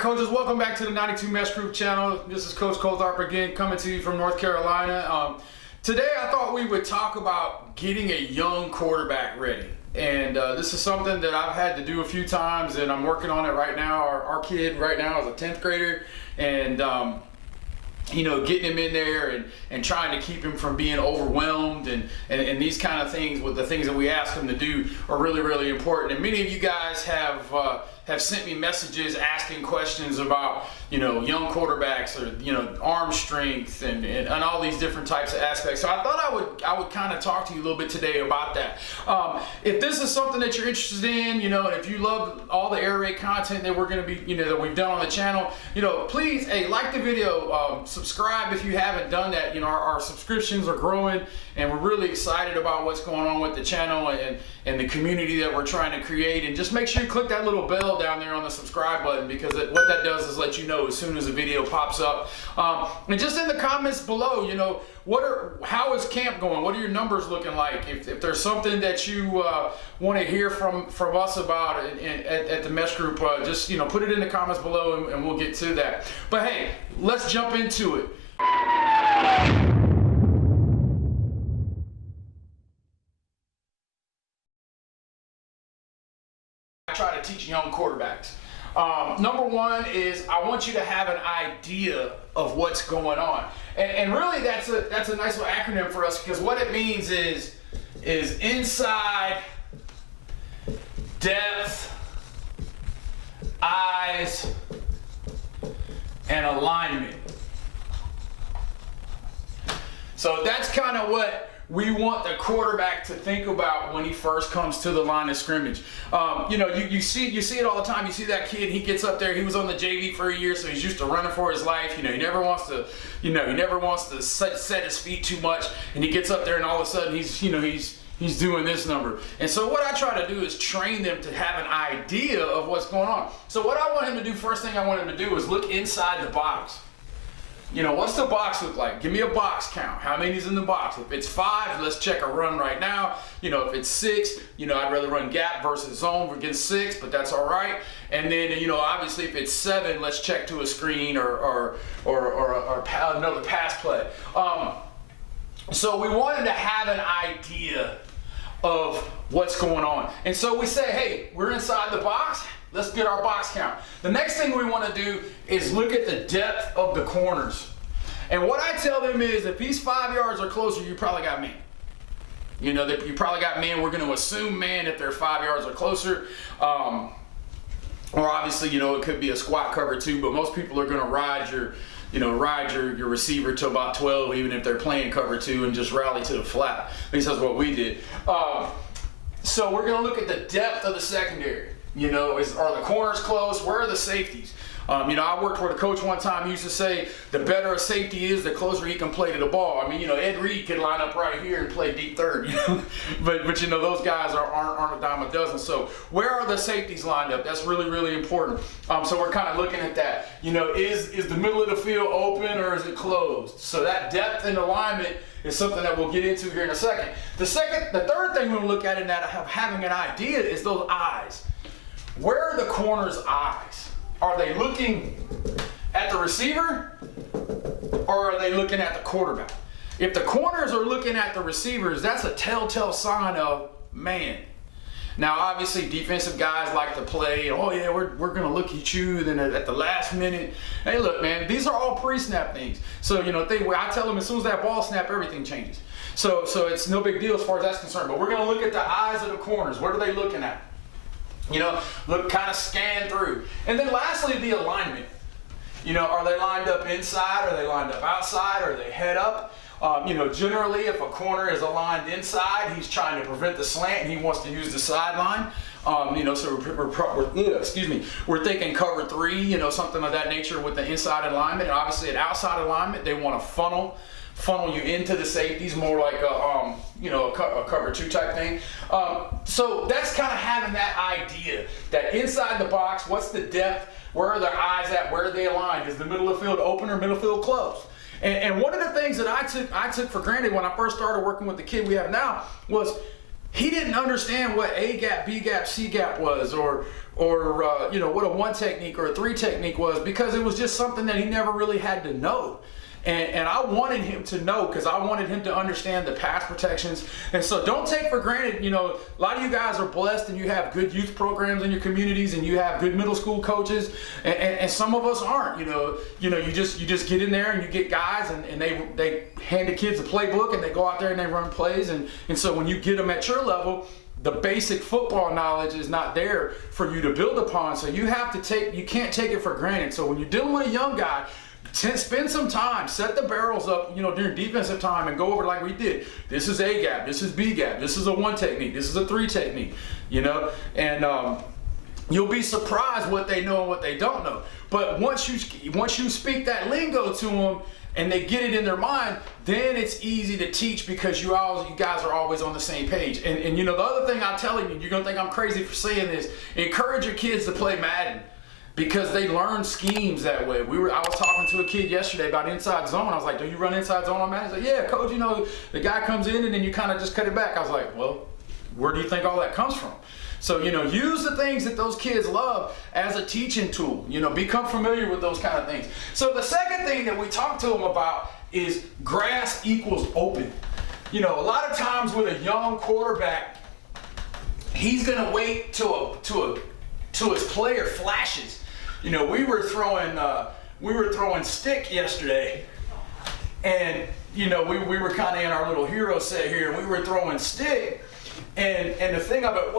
coaches, welcome back to the 92 Meshgroup channel. This is Coach Coltharp again, coming to you from North Carolina. Today I thought we would talk about getting a young quarterback ready. And this is something that I've had to do a few times, and I'm working on it right now. Our kid right now is a 10th grader, and you know, getting him in there and trying to keep him from being overwhelmed and these kind of things with the things that we ask him to do are really, really important. And many of you guys have sent me messages asking questions about, you know, young quarterbacks or, you know, arm strength and all these different types of aspects. So I thought I would kind of talk to you a little bit today about that. If this is something that you're interested in, you know, and if you love all the air raid content that we're going to be, you know, that we've done on the channel, you know, please, hey, like the video, subscribe if you haven't done that. You know, our subscriptions are growing, and we're really excited about what's going on with the channel and the community that we're trying to create. And just make sure you click that little bell down there on the subscribe button, because what that does is let you know as soon as a video pops up. And just in the comments below, you know, how is camp going? What are your numbers looking like? If there's something that you want to hear from us about at the Meshgroup, just, you know, put it in the comments below and we'll get to that. But hey, let's jump into it. I try to teach young quarterbacks. Number one is I want you to have an idea of what's going on. And really that's a nice little acronym for us, because what it means is inside, depth, eyes, and alignment. So that's kind of what we want the quarterback to think about when he first comes to the line of scrimmage. You know, you see it all the time. You see that kid, he gets up there, he was on the JV for a year, so he's used to running for his life. You know, he never wants to set his feet too much, and he gets up there and all of a sudden he's doing this number. And so what I try to do is train them to have an idea of what's going on. So what I want him to do, first thing I want him to do is look inside the box. You know, what's the box look like? Give me a box count. How many's in the box? If it's 5, let's check a run right now. You know, if it's 6, you know, I'd rather run gap versus zone against 6, but that's all right. And then, you know, obviously if it's 7, let's check to a screen or another pass play. So we wanted to have an idea of what's going on. And so we say, hey, we're inside the box. Let's get our box count. The next thing we want to do is look at the depth of the corners. And what I tell them is, if he's 5 yards or closer, you probably got man. You know, that you probably got man. We're going to assume man if they're 5 yards or closer. Or obviously, you know, it could be a squat cover too, but most people are going to ride your receiver to about 12, even if they're playing cover 2, and just rally to the flat. At least that's what we did. So we're going to look at the depth of the secondary. You know, are the corners close? Where are the safeties? You know, I worked with a coach one time. He used to say, the better a safety is, the closer he can play to the ball. I mean, you know, Ed Reed could line up right here and play deep third, you know. but you know, those guys aren't a dime a dozen. So where are the safeties lined up? That's really, really important. So we're kind of looking at that. You know, is the middle of the field open or is it closed? So that depth and alignment is something that we'll get into here in a second. The third thing we'll look at in that having an idea is those eyes. Where are the corners' eyes? Are they looking at the receiver or are they looking at the quarterback? If the corners are looking at the receivers, that's a telltale sign of man. Now, obviously, defensive guys like to play, oh yeah, we're going to look at you, then at the last minute, hey, look, man, these are all pre-snap things. So, you know, I tell them as soon as that ball snap, everything changes. So it's no big deal as far as that's concerned. But we're going to look at the eyes of the corners. What are they looking at? You know, look, kind of scan through. And then lastly, the alignment. You know, are they lined up inside? Are they lined up outside? Are they head up? You know, generally, if a corner is aligned inside, he's trying to prevent the slant and he wants to use the sideline. You know, so we're thinking cover 3, you know, something of that nature with the inside alignment. And obviously, at outside alignment, they want to funnel you into the safeties, more like a cover 2 type thing. So that's kind of having that idea that inside the box, what's the depth? Where are their eyes at? Where are they aligned? Is the middle of the field open or middle field closed? And one of the things that I took for granted when I first started working with the kid we have now was he didn't understand what A gap, B gap, C gap was, or what a one technique or a three technique was, because it was just something that he never really had to know. And I wanted him to know, because I wanted him to understand the pass protections. And so don't take for granted, a lot of you guys are blessed and you have good youth programs in your communities and you have good middle school coaches, and some of us aren't. You just get in there and you get guys and they hand the kids a playbook and they go out there and they run plays. And so when you get them at your level, the basic football knowledge is not there for you to build upon. So you can't take it for granted. So when you're dealing with a young guy, spend some time, set the barrels up, during defensive time, and go over like we did. This is A gap, this is B gap, this is a one technique, this is a three technique, and you'll be surprised what they know and what they don't know. But once you speak that lingo to them and they get it in their mind, then it's easy to teach, because you guys are always on the same page. And the other thing I'm telling you, you're gonna think I'm crazy for saying this, encourage your kids to play Madden, because they learn schemes that way. I was talking to a kid yesterday about inside zone. I was like, do you run inside zone on Madden? He's like, yeah, coach, the guy comes in and then you kind of just cut it back. I was like, well, where do you think all that comes from? So, use the things that those kids love as a teaching tool. Become familiar with those kind of things. So the second thing that we talk to them about is grass equals open. A lot of times with a young quarterback, he's going to wait till his player flashes. We were throwing stick yesterday, and we were kind of in our little hero set here, and we were throwing stick, and the thing of it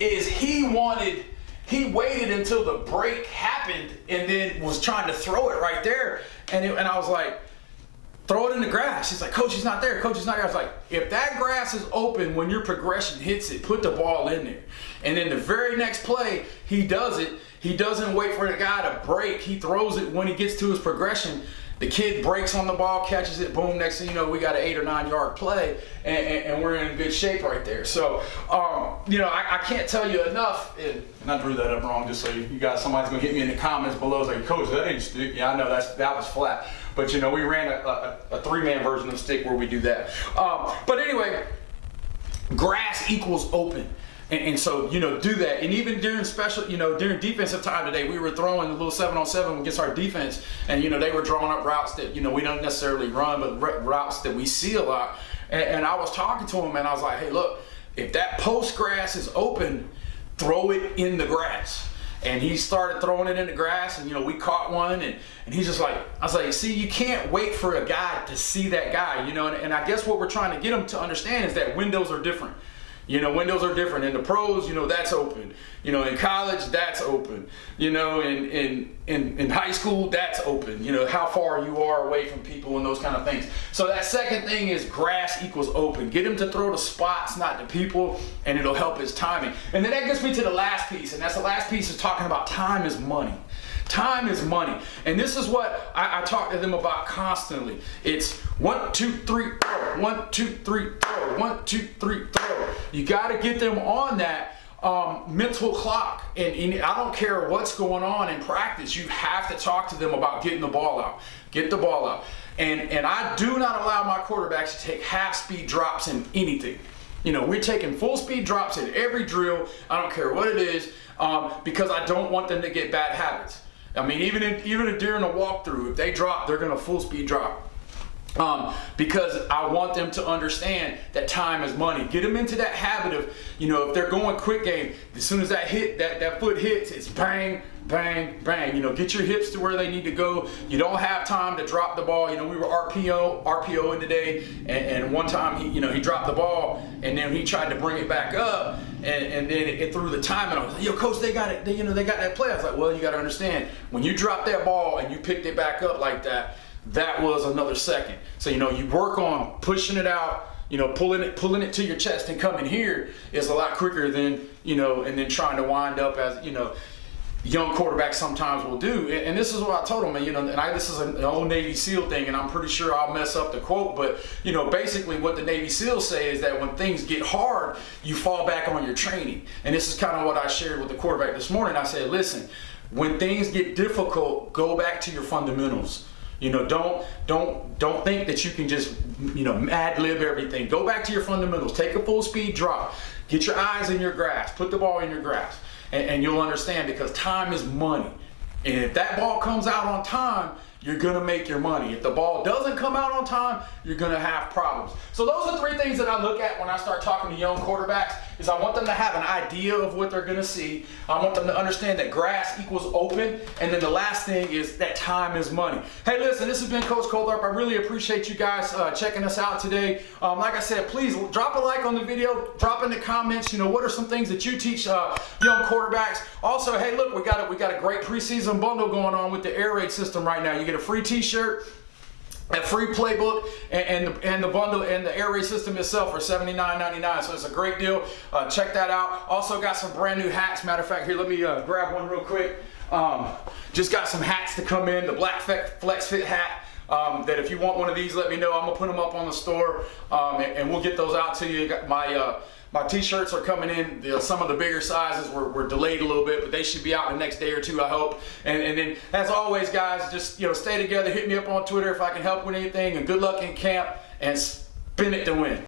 is he waited until the break happened and then was trying to throw it right there, and I was like, throw it in the grass. He's like, coach, he's not there. Coach, he's not there. I was like, if that grass is open when your progression hits it, put the ball in there. And then the very next play, he does it. He doesn't wait for the guy to break. He throws it when he gets to his progression. The kid breaks on the ball, catches it, boom, next thing you know, we got an 8 or 9 yard play, and we're in good shape right there. So, I can't tell you enough, and I drew that up wrong, just so you guys, somebody's going to hit me in the comments below. It's like, coach, that ain't stick. Yeah, I know, that was flat. But, we ran a 3-man version of stick where we do that. But anyway, grass equals open. And so, do that. And even during during defensive time today, we were throwing a little 7-on-7 against our defense. And, they were drawing up routes that, we don't necessarily run, but routes that we see a lot. And I was talking to him, and I was like, hey, look, if that post grass is open, throw it in the grass. And he started throwing it in the grass, and, we caught one. And he's just like, I was like, see, you can't wait for a guy to see that guy, and I guess what we're trying to get him to understand is that windows are different. Windows are different. In the pros, that's open. In college, that's open. In high school, that's open. How far you are away from people and those kind of things. So that second thing is grass equals open. Get him to throw to spots, not to people, and it'll help his timing. And then that gets me to the last piece, and that's the last piece is talking about time is money. Time is money. And this is what I talk to them about constantly. It's 1, 2, 3, throw. 1, 2, 3, throw. 1, 2, 3, throw. You got to get them on that mental clock. And I don't care what's going on in practice. You have to talk to them about getting the ball out. Get the ball out. And I do not allow my quarterbacks to take half-speed drops in anything. We're taking full-speed drops in every drill. I don't care what it is, because I don't want them to get bad habits. I mean, even during a walkthrough, if they drop, they're going to full speed drop. Because I want them to understand that time is money. Get them into that habit of, if they're going quick game, as soon as that foot hits, it's bang, bang, bang. Get your hips to where they need to go. You don't have time to drop the ball. We were RPOing today, and one time he dropped the ball, and then he tried to bring it back up, and then it threw the timing. I was like, yo, coach, they got it. They got that play. I was like, well, you got to understand, when you drop that ball and you picked it back up like that, that was another second. So, you work on pushing it out, pulling it to your chest and coming here is a lot quicker than, and then trying to wind up as, young quarterbacks sometimes will do. And this is what I told them, this is an old Navy SEAL thing, and I'm pretty sure I'll mess up the quote, but, basically what the Navy SEALs say is that when things get hard, you fall back on your training. And this is kind of what I shared with the quarterback this morning. I said, listen, when things get difficult, go back to your fundamentals. You know, don't think that you can just, you know, ad lib everything. Go back to your fundamentals. Take a full speed drop. Get your eyes in your grasp. Put the ball in your grasp, and you'll understand, because time is money. And if that ball comes out on time, you're gonna make your money. If the ball doesn't come out on time, you're gonna have problems. So those are 3 things that I look at when I start talking to young quarterbacks. Is I want them to have an idea of what they're gonna see. I want them to understand that grass equals open. And then the last thing is that time is money. Hey, listen, this has been Coach Coltharp. I really appreciate you guys checking us out today. Like I said, please drop a like on the video. Drop in the comments, you know, what are some things that you teach young quarterbacks. Also, hey, look, we got a great preseason bundle going on with the air raid system right now. You get a free t-shirt, a free playbook, and the bundle and the air raid system itself for $79.99. So it's a great deal. Check that out. Also got some brand new hats. Matter of fact, here, let me grab one real quick. Just got some hats to come in. The Black Flex Fit hat. That if you want one of these, let me know. I'm gonna put them up on the store, and we'll get those out to you. My t-shirts are coming in. Some of the bigger sizes were delayed a little bit, but they should be out in the next day or two, I hope. And then, as always, guys, just, you know, stay together. Hit me up on Twitter if I can help with anything. And good luck in camp, and spin it to win.